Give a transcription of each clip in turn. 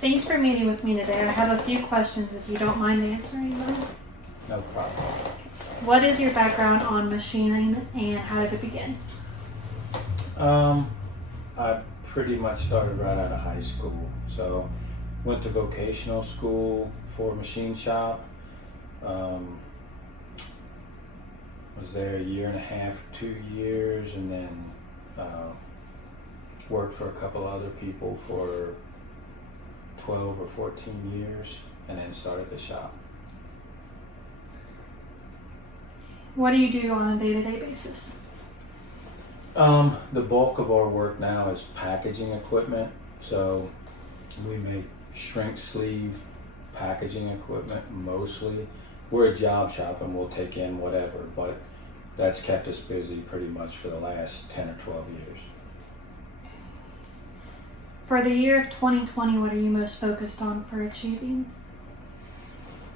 Thanks for meeting with me today. I have a few questions if you don't mind answering them. No problem. What is your background on machining and how did it begin? I pretty much started right out of high school. So went to vocational school for a machine shop. Was there a year and a half, 2 years, and then worked for a couple other people for 12 or 14 years, and then started the shop. What do you do on a day-to-day basis? The bulk of our work now is packaging equipment. So we make shrink sleeve packaging equipment mostly. We're a job shop and we'll take in whatever, but that's kept us busy pretty much for the last 10 or 12 years. For the year of 2020, what are you most focused on for achieving?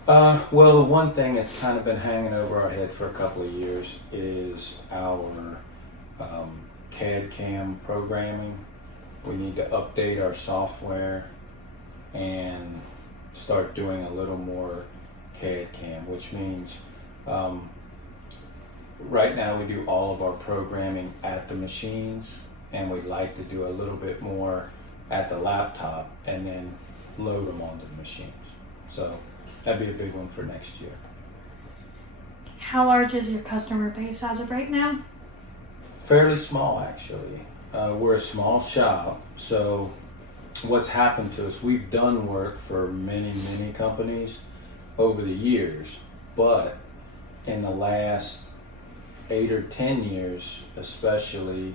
Well, the one thing that's kind of been hanging over our head for a couple of years is our CAD CAM programming. We need to update our software and start doing a little more CAD CAM, which means right now we do all of our programming at the machines, and we'd like to do a little bit more at the laptop and then load them onto the machines. So that'd be a big one for next year. How large is your customer base as of right now? Fairly small, actually. We're a small shop, so what's happened to us, we've done work for many companies over the years, but in the last 8 or 10 years especially,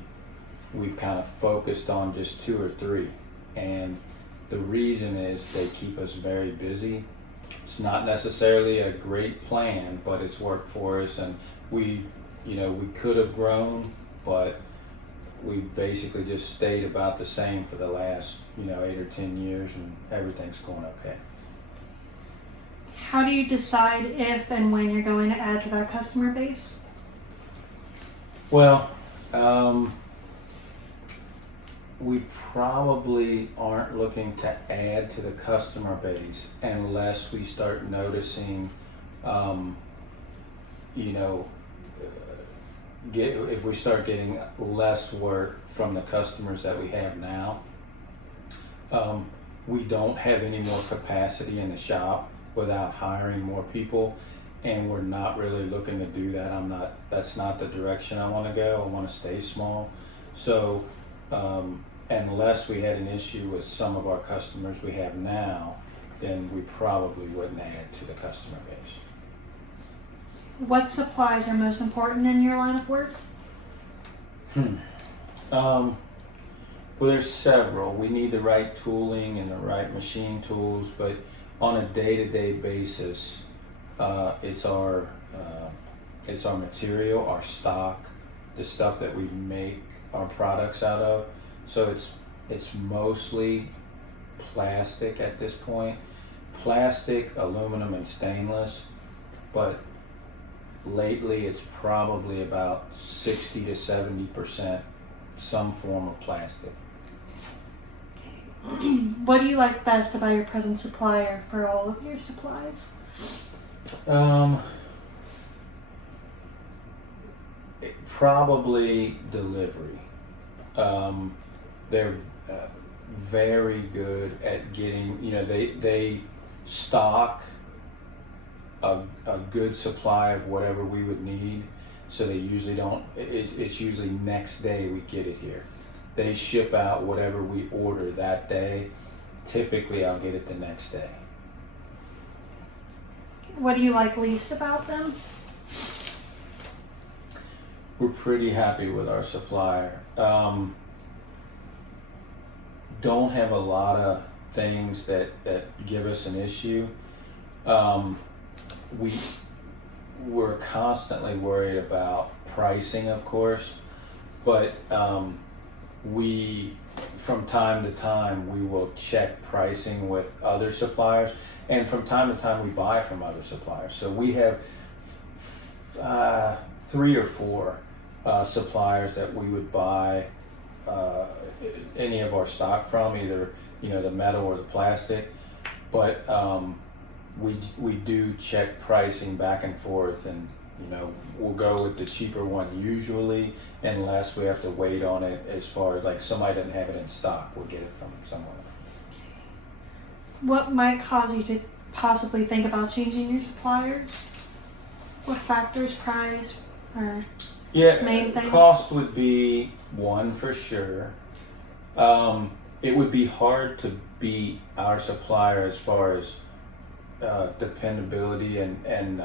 we've kind of focused on just 2 or 3, and the reason is they keep us very busy. It's not necessarily a great plan, but it's worked for us, and we could have grown, but we basically just stayed about the same for the last 8 or 10 years, and everything's going okay. How do you decide if and when you're going to add to that customer base? Well, we probably aren't looking to add to the customer base unless we start noticing, if we start getting less work from the customers that we have now. We don't have any more capacity in the shop without hiring more people, and we're not really looking to do that. That's not the direction I want to go. I want to stay small. So unless we had an issue with some of our customers we have now, then we probably wouldn't add to the customer base. What supplies are most important in your line of work? Well, there's several. We need the right tooling and the right machine tools, but on a day-to-day basis, it's our material, our stock, the stuff that we make our products out of. So it's mostly plastic at this point. Plastic, aluminum, and stainless, but lately it's probably about 60 to 70% some form of plastic. What do you like best about your present supplier for all of your supplies? Probably delivery. They're very good at getting, they stock a good supply of whatever we would need, so they usually don't, it's usually next day we get it here. They ship out whatever we order that day. Typically I'll get it the next day. What do you like least about them? We're pretty happy with our supplier. Don't have a lot of things that give us an issue. We're constantly worried about pricing, of course, but we, from time to time, we will check pricing with other suppliers, and from time to time we buy from other suppliers. So we have 3 or 4 suppliers that we would buy any of our stock from, either the metal or the plastic, but we do check pricing back and forth, and we'll go with the cheaper one usually, unless we have to wait on it. As far as like somebody doesn't have it in stock, we'll get it from someone else. What might cause you to possibly think about changing your suppliers? What factors, price, or main thing? Cost would be one for sure. It would be hard to beat our supplier as far as dependability and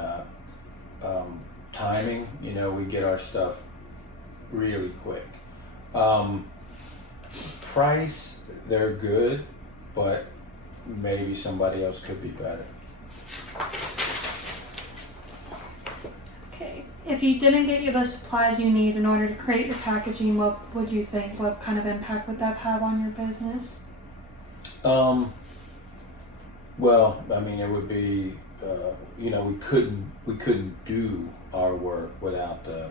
timing. We get our stuff really quick. Price, they're good, but maybe somebody else could be better. Okay. If you didn't get you the supplies you need in order to create your packaging, what would you think? What kind of impact would that have on your business? Well, I mean, it would be, we couldn't do our work without the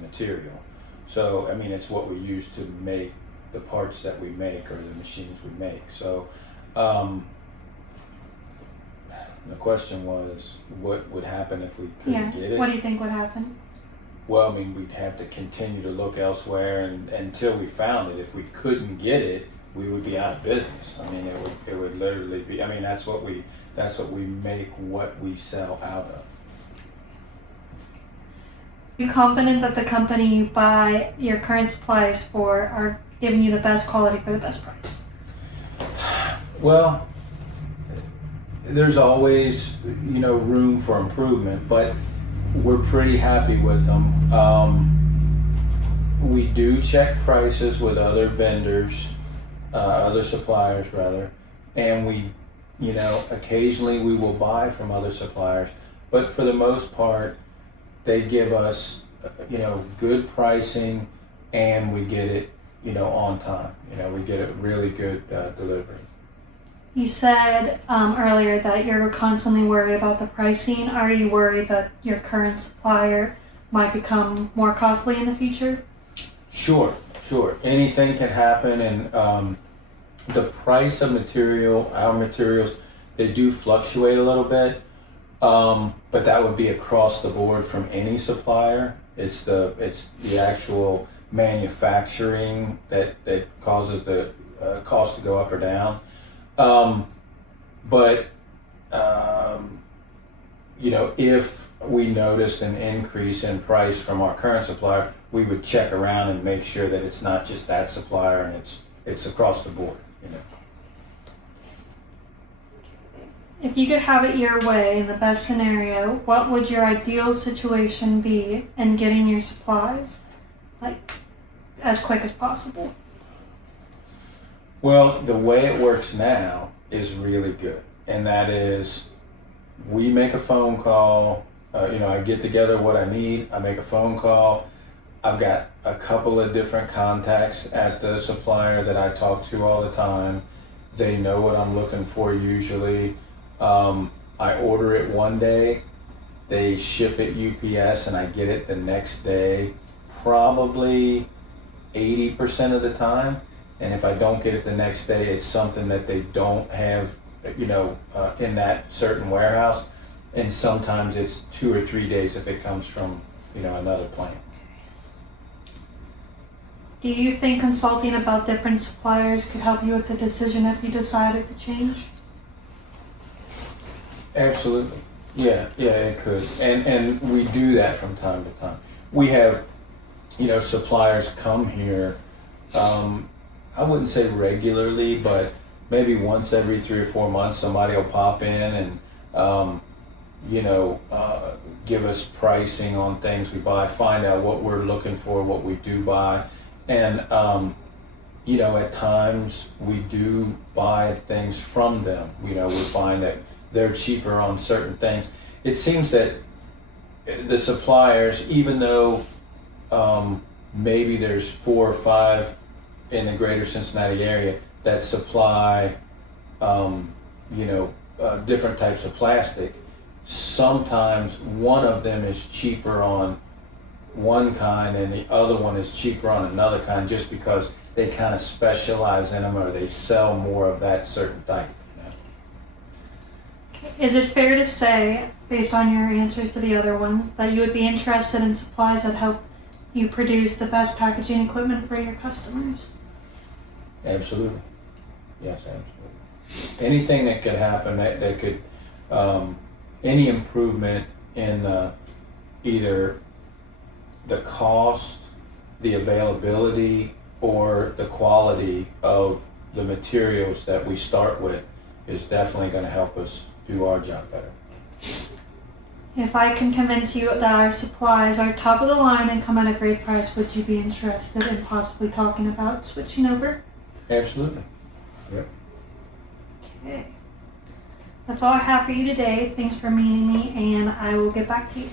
material. So, I mean, it's what we use to make the parts that we make, or the machines we make. So, the question was, what would happen if we couldn't get it? What do you think would happen? Well, I mean, we'd have to continue to look elsewhere, and until we found it. If we couldn't get it, we would be out of business. I mean, it would literally be. I mean, that's what we make what we sell out of. Are you confident that the company you buy your current supplies for are giving you the best quality for the best price? Well, there's always room for improvement, but we're pretty happy with them. We do check prices with other vendors, other suppliers rather, and we occasionally we will buy from other suppliers, but for the most part they give us good pricing, and we get it on time. We get a really good delivery. You said earlier that you're constantly worried about the pricing. Are you worried that your current supplier might become more costly in the future? Sure. Anything can happen, and the price of our materials, they do fluctuate a little bit, but that would be across the board from any supplier. It's the actual manufacturing that causes the cost to go up or down. If we notice an increase in price from our current supplier, we would check around and make sure that it's not just that supplier, and it's across the board. If you could have it your way in the best scenario, what would your ideal situation be in getting your supplies, as quick as possible? Well, the way it works now is really good, and that is, we make a phone call. I get together what I need. I make a phone call. I've got a couple of different contacts at the supplier that I talk to all the time. They know what I'm looking for usually. I order it one day, they ship it UPS, and I get it the next day, probably 80% of the time. And if I don't get it the next day, it's something that they don't have, in that certain warehouse. And sometimes it's 2 or 3 days if it comes from, another plant. Do you think consulting about different suppliers could help you with the decision if you decided to change? Absolutely. Yeah, it could. And we do that from time to time. We have, suppliers come here, I wouldn't say regularly, but maybe once every 3 or 4 months, somebody will pop in and, give us pricing on things we buy, find out what we're looking for, what we do buy. And, at times we do buy things from them. We find that they're cheaper on certain things. It seems that the suppliers, even though maybe there's 4 or 5 in the greater Cincinnati area that supply, different types of plastic, sometimes one of them is cheaper on one kind and the other one is cheaper on another kind, just because they kind of specialize in them or they sell more of that certain type. Is it fair to say, based on your answers to the other ones, that you would be interested in supplies that help you produce the best packaging equipment for your customers? Absolutely. Yes, absolutely. Anything that could happen, that could, any improvement in either the cost, the availability, or the quality of the materials that we start with is definitely going to help us do our job better. If I can convince you that our supplies are top of the line and come at a great price, would you be interested in possibly talking about switching over? Absolutely. Okay. That's all I have for you today. Thanks for meeting me, and I will get back to you.